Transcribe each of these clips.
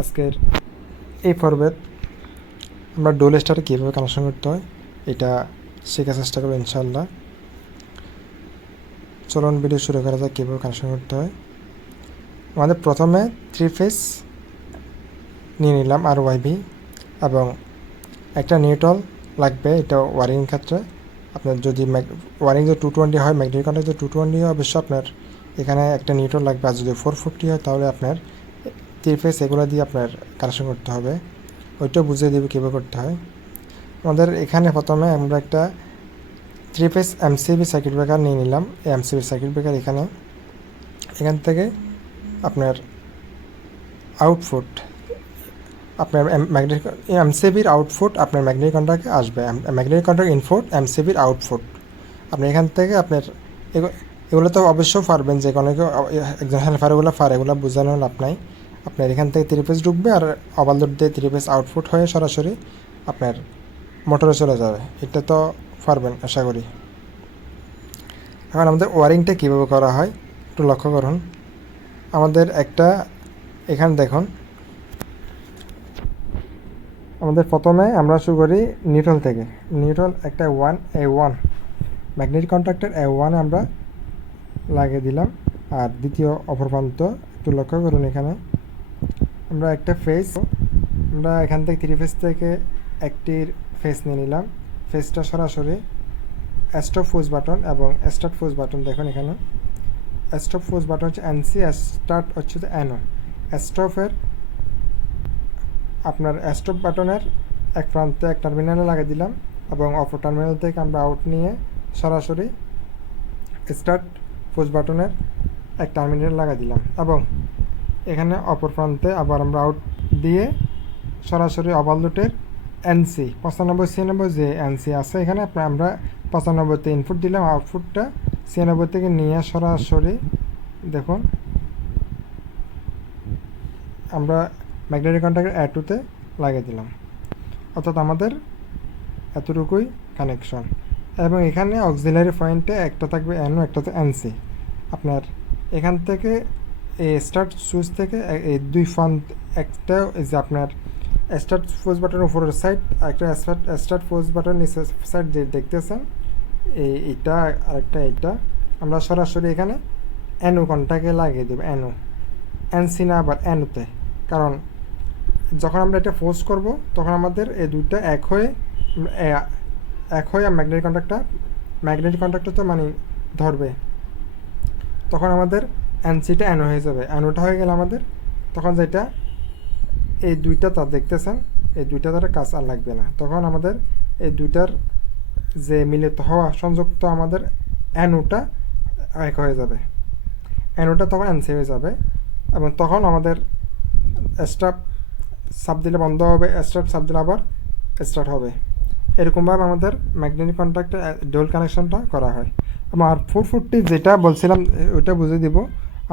আজকের এই পর্বে আমরা ডোল স্টারে কীভাবে কানেকশন করতে হয় এটা শেখার চেষ্টা করবো ইনশাআল্লাহ। চলুন ভিডিও শুরু করা যাক কীভাবে কানেকশন করতে হয়। আমাদের প্রথমে 3 ফেজ নিয়ে নিলাম আর ওয়াইবি এবং একটা নিউট্রাল লাগবে। এটা ওয়ারিং ক্ষেত্রে আপনার যদি ওয়ারিং যদি 220 হয়, ম্যাগনেটিক কন্ট্যাক্ট যদি 220 হয়, অবশ্যই আপনার এখানে একটা নিউট্রাল লাগবে। আর যদি 440 হয় তাহলে আপনার 3 ফেজ এগুলো দিয়ে আপনার কানেকশন করতে হবে। ওইটাও বুঝিয়ে দেবে কীভাবে করতে হয়। আমাদের এখানে প্রথমে আমরা একটা 3 ফেজ এমসিবি সার্কিট ব্রেকার নিয়ে নিলাম। এই এমসিবি সার্কিট ব্রেকার এখান থেকে আপনার আউটপুট আপনার ম্যাগনেটিক এমসিবির আউটপুট আপনার ম্যাগনেটিক কন্ট্যাক্টে আসবে। ম্যাগনেটিক কন্ট্যাক্ট ইনপুট এমসিবির আউটপুট আপনি এখান থেকে আপনার এগুলো তো অবশ্যই পারবেন, যে কোনো একজন হেল্পার এগুলো বোঝানোর লাভ নাই। আপনার এখান থেকে 3 ফেজ ঢুকবে আর ওভারলোড দিয়ে 3 ফেজ আউটপুট হয়ে সরাসরি আপনার মোটরে চলে যাবে। এটা তো পারবেন আশা করি। এখন আমাদের ওয়ারিংটা কীভাবে করা হয় একটু লক্ষ্য করুন। আমাদের একটা এখানে দেখুন, আমাদের প্রথমে আমরা শুরু করি নিউট্রাল থেকে। নিউট্রাল একটা A1 ম্যাগনেটিক কন্ট্যাক্টের A1 আমরা লাগিয়ে দিলাম। আর দ্বিতীয় অপর প্রান্ত একটু লক্ষ্য করুন, এখানে আমরা একটা ফেজ আমরা এখান থেকে 3 ফেজ থেকে একটি ফেজ নিয়ে নিলাম। ফেজটা সরাসরি স্টপ ফোজ বাটন এবং স্টার্ট ফোজ বাটন দেখুন। এখানে স্টপ ফোজ বাটন হচ্ছে এনসি, স্টার্ট হচ্ছে এনও। স্টপের আপনার স্টপ বাটনের এক প্রান্তে এক টার্মিনালে লাগিয়ে দিলাম এবং অপর টার্মিনাল থেকে আমরা আউট নিয়ে সরাসরি স্টার্ট ফোজ বাটনের এক টার্মিনাল লাগিয়ে দিলাম এবং এখানে অপর প্রান্তে আবার আমরা আউট দিয়ে সরাসরি ওভারলোডের এনসি 95-96 যে এনসি আছে এখানে আমরা 95তে ইনপুট দিলাম। আউটপুটটা 96 থেকে নিয়ে সরাসরি দেখুন আমরা ম্যাগনেটিক কন্ট্যাক্টের A2তে লাগিয়ে দিলাম। অর্থাৎ আমাদের এতটুকুই কানেকশন। এবং এখানে অক্সিলারি পয়েন্টে একটা থাকবে এনও, একটাতে এনসি। আপনার এখান থেকে এই স্টার্ট সুইচ থেকে এই দুই ফ্রন্ট একটা যে আপনার স্টার্ট ফোজ বাটনের উপরের সাইড, একটা স্টার্ট ফোজ বাটন নিচের সাইড দেখতেছেন এইটা আরেকটা এইটা আমরা সরাসরি এখানে এনও কন্ট্যাক্টে লাগিয়ে দেবো। এনসি না আবার এনওতে, কারণ যখন আমরা এটা ফোর্স করব তখন আমাদের এই দুইটা এক হয়ে ম্যাগনেটিক কন্ট্যাক্টটা তো মানে ধরবে, তখন আমাদের এনসিটা এনও হয়ে যাবে। এনওটা হয়ে গেলে আমাদের তখন যেটা এই দুইটা তার দেখতেছেন এই দুইটা তার কাজ আর লাগবে না। তখন আমাদের এই দুইটার যে মিলিত হওয়া সংযুক্ত আমাদের এনওটা এক হয়ে যাবে। এনওটা তখন এনসি হয়ে যাবে এবং তখন আমাদের স্টার্ট সাব দিলে বন্ধ হবে, স্টার্ট সাব দিলে আবার স্টার্ট হবে। এরকমভাবে আমাদের ম্যাগনেটিক কন্ট্যাক্টে ডোল কানেকশনটা করা হয়। আর 440 যেটা বলছিলাম ওইটা বুঝে দিব।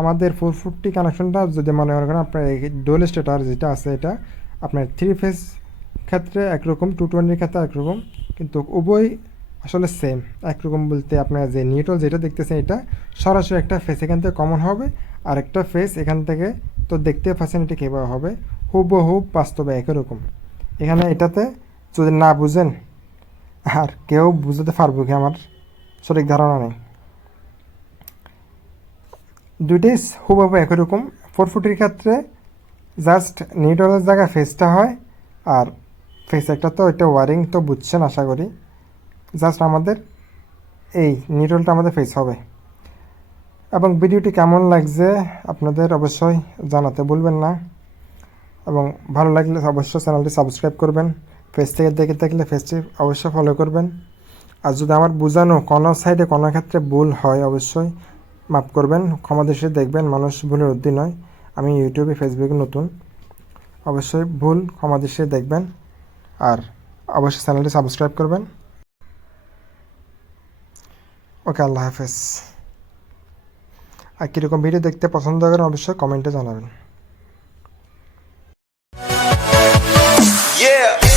আমাদের 440 কানেকশনটা যদি মনে করেন আপনার ডোল স্টার্টার যেটা আছে এটা আপনার 3 ফেজ ক্ষেত্রে একরকম, 220 ক্ষেত্রে একরকম, কিন্তু উভয় আসলে সেম। একরকম বলতে আপনার যে নিউট্রাল যেটা দেখতেছেন এটা সরাসরি একটা ফেজ এখান থেকে কমন হবে, আর একটা ফেজ এখান থেকে তো দেখতে পাচ্ছেন এটা কীভাবে হবে, হুবহুব বাস্তবে একই রকম। এখানে এটাতে যদি না বুঝেন আর কেউ বুঝতে পারবো কি আমার সঠিক ধারণা নেই। দুইটাই হুবহু একই রকম। 440 ক্ষেত্রে জাস্ট নিউট্রালের জায়গায় ফেজটা হয়, আর ফেজ একটা তো এটা ওয়ারিং তো বুঝছেন আশা করি। জাস্ট আমাদের এই নিউট্রালটা আমাদের ফেজ হবে। এবং ভিডিওটি কেমন লাগছে আপনাদের অবশ্যই জানাতে ভুলবেন না, এবং ভালো লাগলে অবশ্যই চ্যানেলটি সাবস্ক্রাইব করবেন। পেজ থেকে দেখে থাকলে পেজটি অবশ্যই ফলো করবেন। আর যদি আমার বোঝানো কোনো সাইডে কোনো ক্ষেত্রে ভুল হয় অবশ্যই মাফ করবেন, ক্ষমা দৃষ্টিতে দেখবেন। মানুষ ভুলের ঊর্ধ্বে নয়। আমি ইউটিউবে ফেসবুকে নতুন, অবশ্যই ভুল ক্ষমা দৃষ্টিতে দেখবেন আর অবশ্যই চ্যানেলটি সাবস্ক্রাইব করবেন। ওকে, আল্লাহ হাফেজ। আর কীরকম ভিডিও দেখতে পছন্দ করেন অবশ্যই কমেন্টে জানাবেন। Yeah.